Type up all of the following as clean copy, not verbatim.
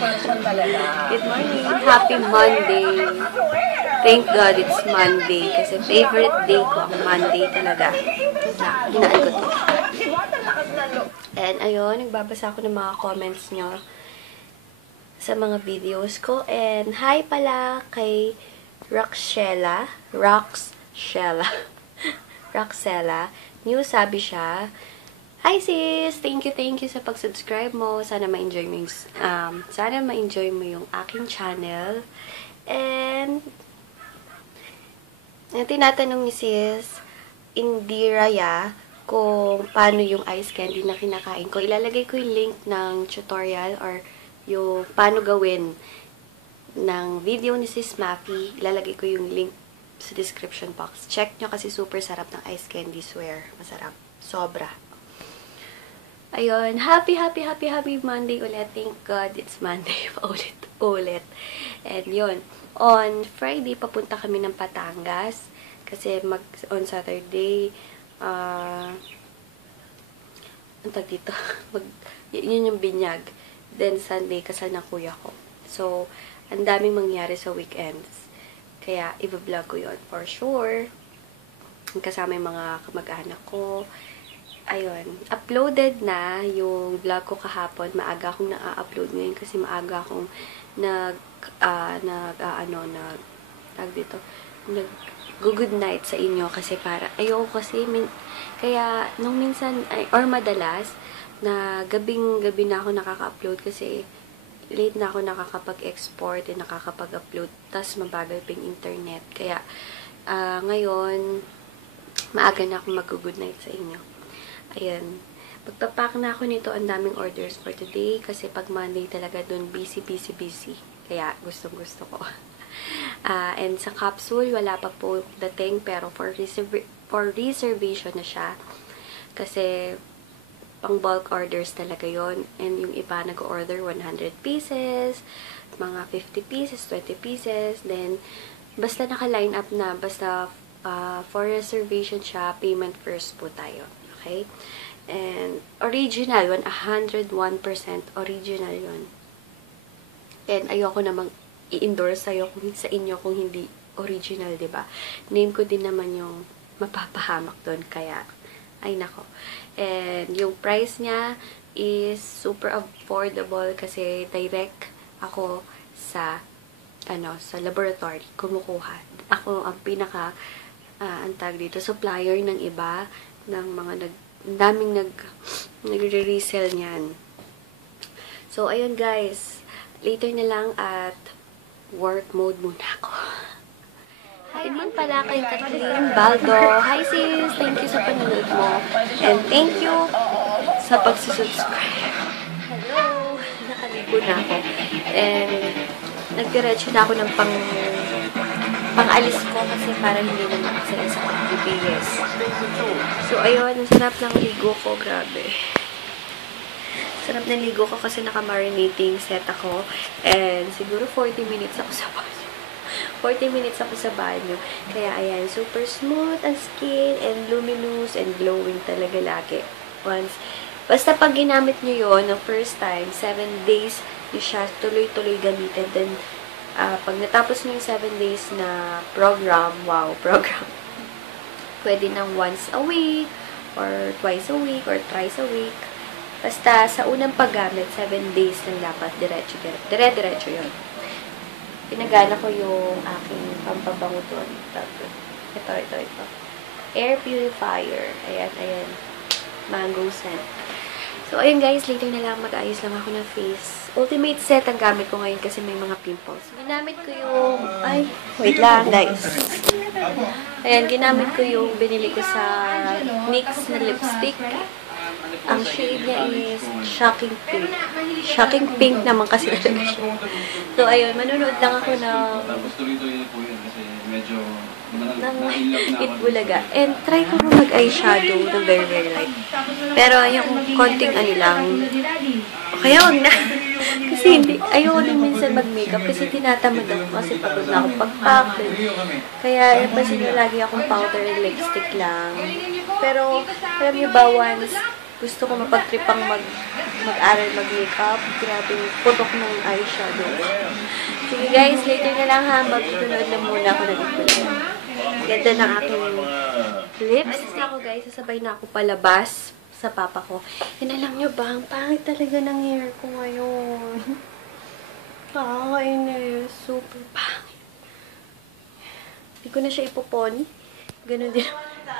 Good morning. Happy Monday. Thank God it's Monday. Kasi favorite day ko ang Monday talaga. Hinaan ko to. And ayun, nagbabasa ako ng mga comments nyo sa mga videos ko. And hi pala kay Roxella. Roxella. New sabi siya. Hi sis! Thank you sa pag-subscribe mo. Sana ma-enjoy mo yung aking channel. And tinatanong ni sis Indiraya kung paano yung ice candy na kinakain ko. Ilalagay ko yung link ng tutorial or yung paano gawin ng video ni sis Maffy. Ilalagay ko yung link sa description box. Check nyo kasi super sarap ng ice candy, swear. Masarap. Sobra. Ayun, happy Monday ulit. Thank God it's Monday ulit. And yun, on Friday, papunta kami ng Batangas. Kasi on Saturday, ang tag dito, yun yung binyag. Then Sunday, kasal ng kuya ko. So, ang daming mangyari sa weekends. Kaya, i-vlog ko yun for sure. Kasama yung mga kamag-anak ko. Ayun, uploaded na yung vlog ko kahapon. Maaga akong na-upload ngayon kasi maaga akong good night sa inyo kasi para ayoko kasi kaya nung minsan or madalas na gabing-gabi na ako nakaka-upload kasi late na ako nakakapag-export and nakakapag-upload tas mabagal pa yung internet. Kaya ngayon maaga na akong mag-good night sa inyo. Ayan. Pagpapak na ako nito, ang daming orders for today. Kasi pag Monday talaga dun, busy. Kaya, gustong-gusto ko. And sa capsule, wala pa po dating. Pero for reservation na siya. Kasi, pang bulk orders talaga yon. And yung iba nag-order 100 pieces, mga 50 pieces, 20 pieces. Then, basta naka-line up na, basta for reservation siya, payment first po tayo. Okay? And original, 101% original yun. And ayoko namang i-endorse sa inyo kung hindi original, 'di ba? Name ko din naman yung mapapahamak doon, kaya ay nako. And yung price niya is super affordable kasi direct ako sa sa laboratory kumukuha. Ako ang pinaka antag dito supplier ng iba ng mga daming nagre-resell niyan. So, ayun guys. Later na lang at work mode muna ako. Hi din pala kay Kathleen Baldo. Hi sis! Thank you sa panonood mo. And thank you sa pagsusubscribe. Hello! Nakaligo na ako. And nagdiretso na ako ng pang-alis ko kasi para hindi na makasala sa pag-BBS. So, ayun, ang sarap ng ligo ko, grabe. Sarap ng ligo ko kasi naka-marinating set ako. And siguro 40 minutes ako sa banyo. 40 minutes ako sa banyo. Kaya, ayan, super smooth ang skin and luminous and glowing talaga lagi. Basta pag ginamit nyo yun, ng first time, 7 days, nyo siya tuloy-tuloy gamitin. Then, pag natapos nyo yung 7 days na program, pwede nang once a week, or twice a week, or thrice a week. Basta, sa unang paggamit, 7 days lang dapat, dire-diretso yun. Pinagana ko yung aking pampabango doon. Ito. Air purifier. Ayan. Mango scent. So, ayun guys, later na lang mag-ayos lang ako ng face. Ultimate set ang gamit ko ngayon kasi may mga pimples. Ginamit ko yung... wait lang guys. Ayan, ginamit ko yung binili ko sa NYX na lipstick. Ang shade niya is Shocking Pink. Shocking Pink naman kasi talaga siya. So, ayun, manonood lang ako ng Itbulaga. And try ko mag-eyeshadow na very, very light. Pero yung konting lang. Kaya wag na. Kasi hindi, ayoko din minsan mag-makeup kasi tinatamad ako kasi pagod na ako pag-pack. Kaya napansin nyo lagi akong powder and lipstick lang. Pero, alam nyo ba, once Gusto ko mapagtripang mag-aral, mag-makeup. Grabe yung putok ng eyeshadow. Sige guys, later na lang ha. Magtunood na muna ako ng ipon. Ganda ng aking lips. Kasi ako guys, sasabay na ako palabas sa papa ko. Yan alam nyo ba, ang pangit talaga ng hair ko ngayon. Nakakainis. Super pangit. Hindi ko na siya ipopon. Ganun din.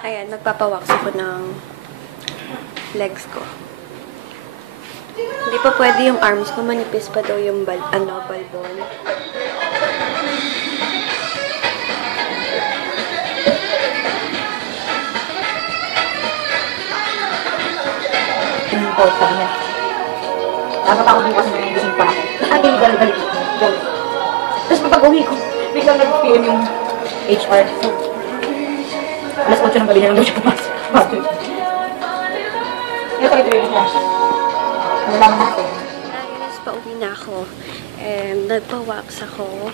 Ayan, magpapawax ako ng legs ko. Hindi pa pwede yung arms ko. Manipis pa daw yung balbon. Sabi niya, dapat ako bukas na gising pa ako. Ang galit. Tapos kapag uwi ko, biglang nag-PM yung HR. So, alas 8 ng gabi na lang daw siya kapasok. Ito yun niya. Nalaman natin. Ayos, pauwi na ako. And nagpa-wax ako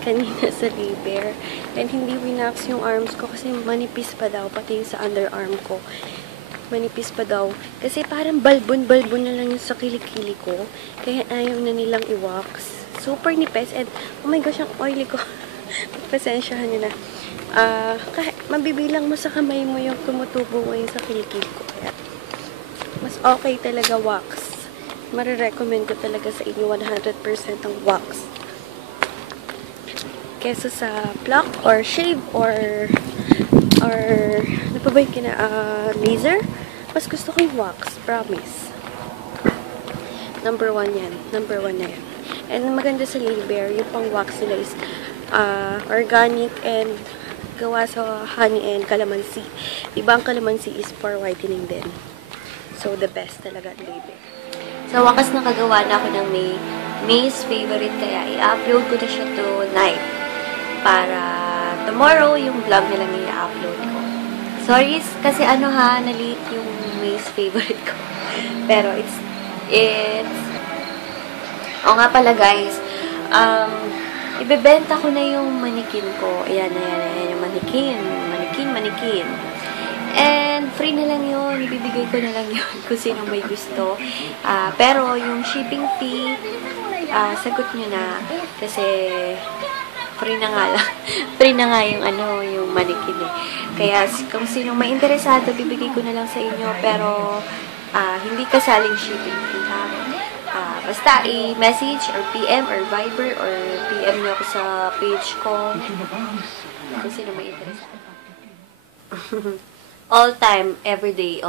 kanina sa Liber. And hindi winax yung arms ko kasi manipis pa daw, pati yung sa underarm ko. Manipis pa daw. Kasi parang balbon na lang yung sa kilikili ko. Kaya ayaw na nilang i-wax. Super nipis. And, oh my gosh, ang oily ko. Pasensyahan nyo na. Kahit mabibilang mo sa kamay mo yung tumutubo ngayon sa kilikili ko. Kaya, mas okay talaga wax. Marirecommend ko talaga sa inyo 100% ang wax. Kesa sa pluck or shave or ano pa ba yung laser? Mas gusto ko yung wax, promise. Number 1 yan. Number 1 na yan. And maganda sa Liber, yung pang wax nila is organic and gawa sa honey and calamansi. Diba ang calamansi is for whitening din. So, the best talaga ang Liber. Sa wakas nakagawa na ako ng May's favorite, kaya i-upload ko na siya tonight. Para tomorrow, yung vlog na lang i-upload ko. Sorry, kasi na-late yung May's favorite ko. Pero it's, nga pala guys, ibebenta ko na yung manikin ko. Ayan, yung manikin. And free na lang yun. Ibibigay ko na lang yun kung sino may gusto. Pero yung shipping fee, sagot nyo na. Kasi free na nga lang. Free na nga yung yung manikin eh. Kaya kung sino may interesado, bibigay ko na lang sa inyo. Pero hindi kasaling shipping fee ha. Basta i-message or PM or Viber or PM nyo ako sa page ko. Kung sino may interesado. All time, every day,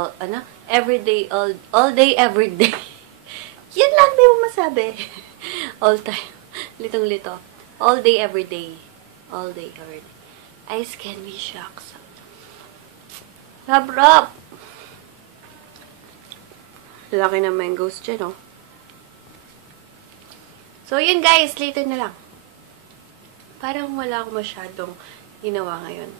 every day, all day, every day. Yan lang, di mo masabi. All time. Litong-lito. All day, every day. All day, every day. Ice candy shocks. Sabrap! Laki na mangoes dyan, oh. So, yun guys, later na lang. Parang wala akong masyadong ginawa ngayon.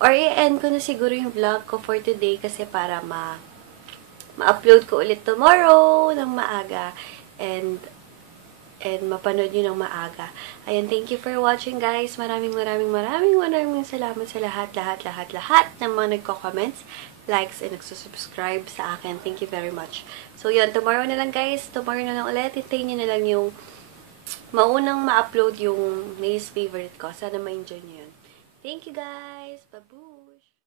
Or i-end ko na siguro yung vlog ko for today kasi para ma-upload ko ulit tomorrow ng maaga and mapanood nyo ng maaga. Ayan, thank you for watching guys. Maraming salamat sa lahat ng mga nagko-comments, likes, and nagsusubscribe sa akin. Thank you very much. So yun, tomorrow na lang guys. Tomorrow na lang ulit. Hintayin nyo na lang yung maunang ma-upload yung May's favorite ko. Sana ma-enjoy nyo yun. Thank you guys. Babush!